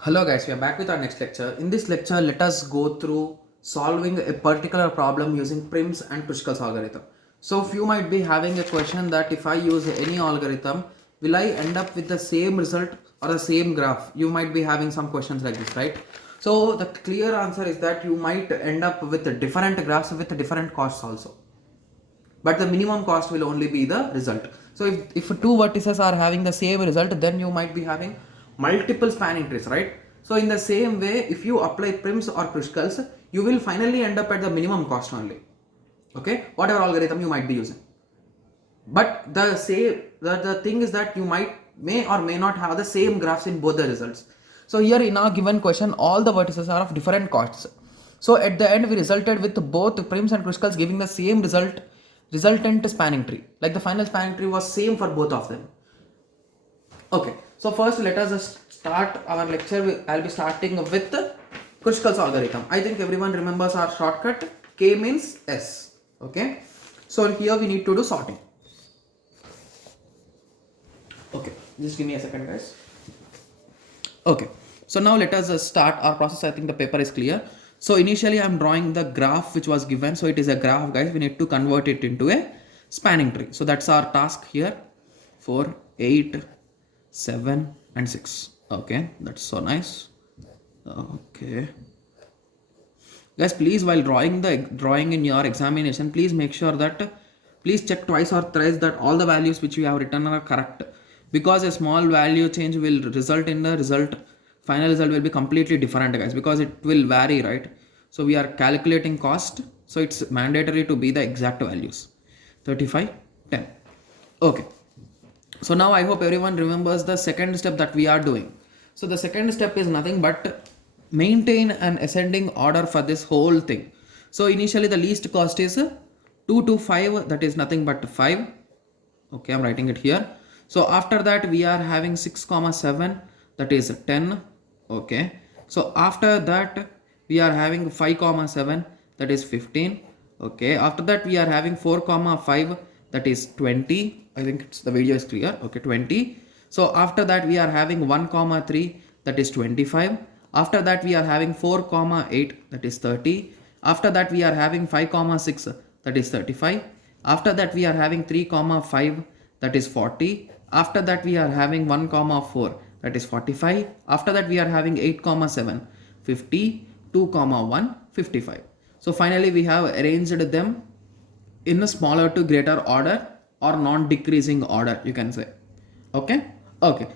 Hello guys, we are back with our next lecture. In this lecture, let us go through solving a particular problem using Prim's and Kruskal's algorithm. So if you might be having a question that if I use any algorithm, will I end up with the same result or the same graph? You might be having some questions like this, right? So the clear answer is that you might end up with different graphs with different costs also, but the minimum cost will only be the result. So if two vertices are having the same result, then you might be having multiple spanning trees, right? So in the same way, if you apply Prim's or Kruskal's, you will finally end up at the minimum cost only, okay, whatever algorithm you might be using. But the thing is that you may or may not have the same graphs in both the results. So here in our given question, all the vertices are of different costs. So at the end, we resulted with both Prim's and Kruskal's giving the same resultant spanning tree. Like the final spanning tree was same for both of them. Okay, so first let us just start our lecture. I'll be starting with Kruskal's algorithm. I think everyone remembers our shortcut. K means S. Okay, so here we need to do sorting. Okay, just give me a second, guys. Okay, so now let us start our process. I think the paper is clear. So initially I'm drawing the graph which was given. So it is a graph, guys. We need to convert it into a spanning tree. So that's our task here. 4, 8, 7 and 6. Okay, that's so nice. Okay, guys, please, while drawing in your examination, please make sure that please check twice or thrice that all the values which we have written are correct, because a small value change will result in the final result will be completely different, guys, because it will vary, right? So we are calculating cost, so it's mandatory to be the exact values. 35, 10. Okay, so now I hope everyone remembers the second step that we are doing. So the second step is nothing but maintain an ascending order for this whole thing. So initially the least cost is 2 to 5, that is nothing but 5. Okay, I'm writing it here. So after that we are having 6 comma 7, that is 10. Okay, so after that we are having 5 comma 7, that is 15. Okay, after that we are having 4 comma 5, that is 20. I think the video is clear. Okay, 20. So after that we are having 1 comma 3, that is 25. After that we are having 4 comma 8, that is 30. After that we are having 5 comma 6, that is 35. After that we are having 3 comma 5, that is 40. After that we are having 1 comma 4, that is 45. After that we are having 8 comma 7, 50. 2 comma 1, 55. So finally we have arranged them in a smaller to greater order or non-decreasing order, you can say. Okay,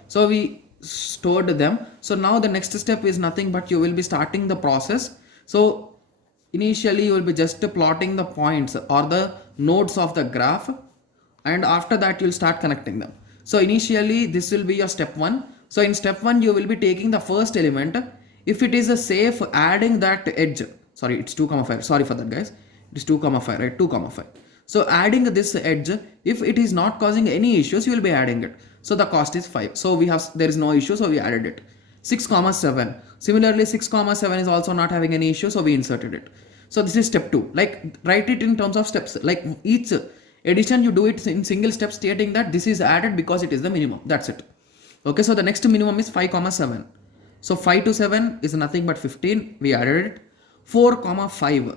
so we stored them. So now the next step is nothing but you will be starting the process. So initially you will be just plotting the points or the nodes of the graph, and after that you will start connecting them. So initially this will be your step 1. So in step 1 you will be taking the first element. If it is a safe, adding that edge, sorry, it's 2 comma 5, sorry for that, guys, it is 2 comma 5, right? 2 comma 5. So adding this edge, if it is not causing any issues, you will be adding it. So the cost is 5. So there is no issue, so we added it. 6 comma 7. Similarly, 6 comma 7 is also not having any issue, so we inserted it. So this is step 2. Like, write it in terms of steps. Like each addition you do it in single step, stating that this is added because it is the minimum. That's it. Okay, so the next minimum is 5 comma 7. So 5 to 7 is nothing but 15. We added it. 4 comma 5.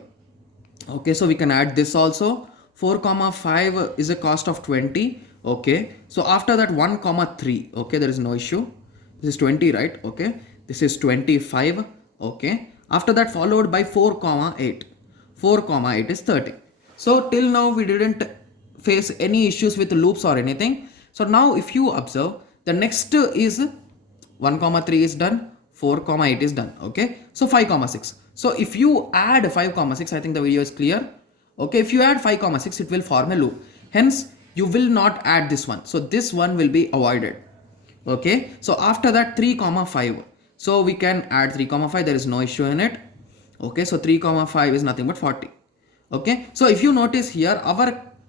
Okay, so we can add this also. 4 comma 5 is a cost of 20. Okay, so after that 1 comma 3. Okay, there is no issue. This is 20, right? Okay, this is 25. Okay, after that followed by 4 comma 8. 4 comma 8 is 30. So till now we didn't face any issues with loops or anything. So now if you observe, the next is 1 comma 3 is done, 4 comma 8 is done. Okay, so 5 comma 6. So if you add 5 comma 6, I think the video is clear. Okay, if you add 5 comma 6, it will form a loop. Hence you will not add this one, so this one will be avoided. Okay, so after that 3 comma 5, so we can add 3 comma 5, there is no issue in it. Okay, so 3 comma 5 is nothing but 40. Okay, so if you notice here,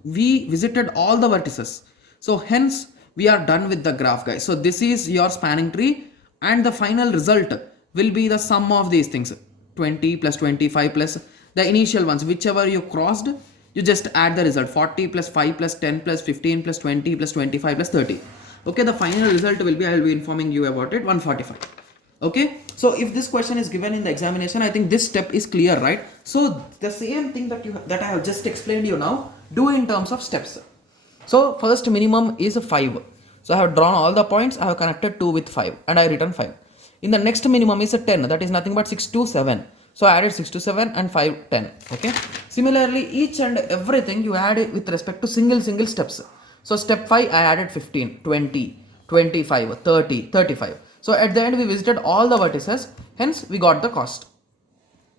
we visited all the vertices, so hence we are done with the graph, guys. So this is your spanning tree, and the final result will be the sum of these things, 20 plus 25 plus the initial ones, whichever you crossed, you just add the result, 40 plus 5 plus 10 plus 15 plus 20 plus 25 plus 30. Okay, the final result will be, I will be informing you about it, 145. Okay, So if this question is given in the examination, I think this step is clear, right? So the same thing that I have just explained you now, do in terms of steps. So first minimum is 5. So I have drawn all the points, I have connected 2 with 5 and I written 5. In the next minimum is a 10, that is nothing but 6 to 7. So I added 6 to 7 and 5, 10. Okay. Similarly, each and everything you add it with respect to single steps. So step 5, I added 15, 20, 25, 30, 35. So at the end we visited all the vertices, hence we got the cost.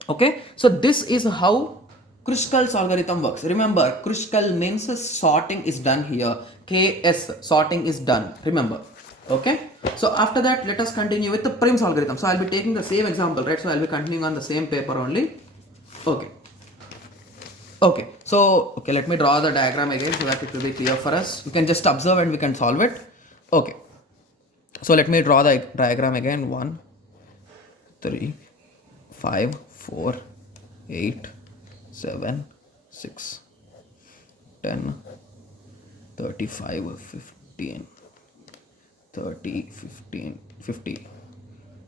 Okay. So this is how Kruskal algorithm works. Remember, Kruskal means sorting is done here. KS, sorting is done. Remember. Okay. So after that, let us continue with the Prim's algorithm. So I'll be taking the same example, right? So I'll be continuing on the same paper only. Okay. Okay. So, okay, let me draw the diagram again so that it will be clear for us. You can just observe and we can solve it. Okay. So let me draw the diagram again. 1, 3, 5, 4, 8, 7, 6, 10, 35, 15, 30, 15, 50,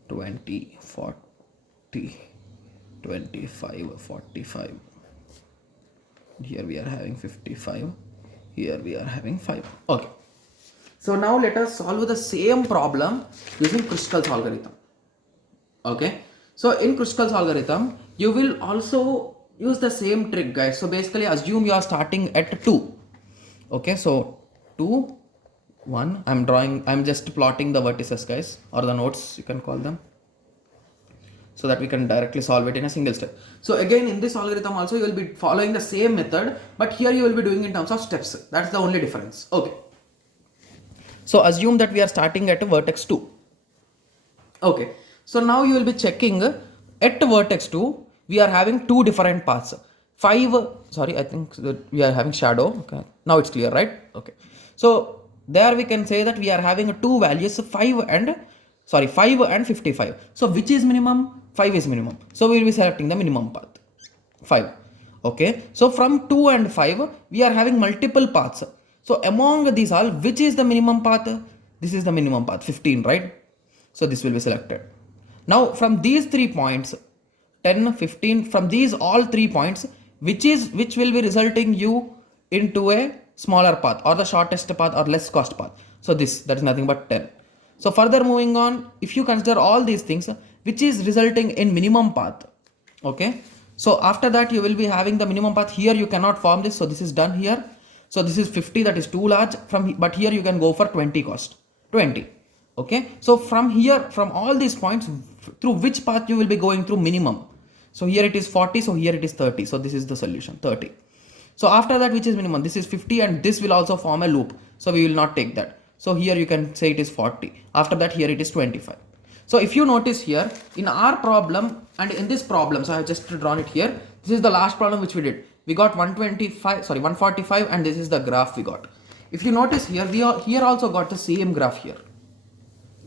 20, 40, 25, 45. Here we are having 55. Here we are having 5. Okay. So now let us solve the same problem using Kruskal's algorithm. Okay. So in Kruskal's algorithm, you will also use the same trick, guys. So basically assume you are starting at 2. Okay. So 2, 1. I'm just plotting the vertices, guys, or the nodes you can call them, so that we can directly solve it in a single step. So again, in this algorithm also you will be following the same method, but here you will be doing in terms of steps. That's the only difference. Okay. So assume that we are starting at vertex 2. Okay. So now you will be checking at vertex 2, we are having 2 different paths. 5, sorry, I think that we are having shadow. Okay. Now it's clear, right? Okay. So there we can say that we are having 2 values, 5 and 55. So which is minimum? 5 is minimum. So we will be selecting the minimum path, 5. Okay. So from 2 and 5, we are having multiple paths. So among these all, which is the minimum path? This is the minimum path, 15, right? So this will be selected. Now from these 3 points, 10, 15, from these all 3 points, which will be resulting you into a smaller path or the shortest path or less cost path. So that is nothing but 10. So further moving on, if you consider all these things, which is resulting in minimum path. Okay. So after that, you will be having the minimum path. Here you cannot form this. So this is done here. So this is 50, that is too large but here you can go for 20 cost, 20. Okay. So from here, from all these points, through which path you will be going through minimum. So here it is 40. So here it is 30. So this is the solution, 30. So after that, which is minimum? This is 50 and this will also form a loop. So we will not take that. So here you can say it is 40. After that, here it is 25. So if you notice here in our problem and in this problem, so I have just drawn it here. This is the last problem which we did. We got 145 and this is the graph we got. If you notice here, we here also got the same graph here.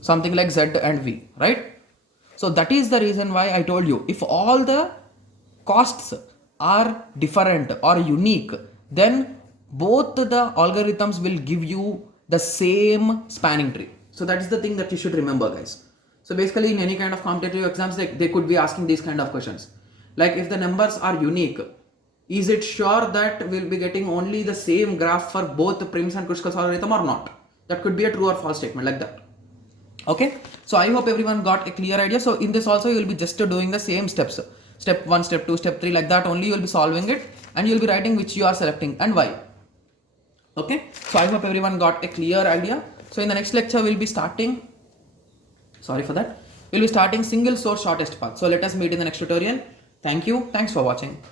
Something like Z and V, right? So that is the reason why I told you, if all the costs are different or unique, then both the algorithms will give you the same spanning tree. So that is the thing that you should remember, guys. So basically in any kind of competitive exams, they could be asking these kind of questions. Like if the numbers are unique, is it sure that we'll be getting only the same graph for both the Prim's and Kruskal's algorithm or not? That could be a true or false statement like that. Okay. So I hope everyone got a clear idea. So in this also you will be just doing the same steps. Step 1, step 2, step 3, like that only you will be solving it and you will be writing which you are selecting and why. Okay. So I hope everyone got a clear idea. So in the next lecture we'll be starting, we'll be starting single source shortest path. So let us meet in the next tutorial. Thank you. Thanks for watching.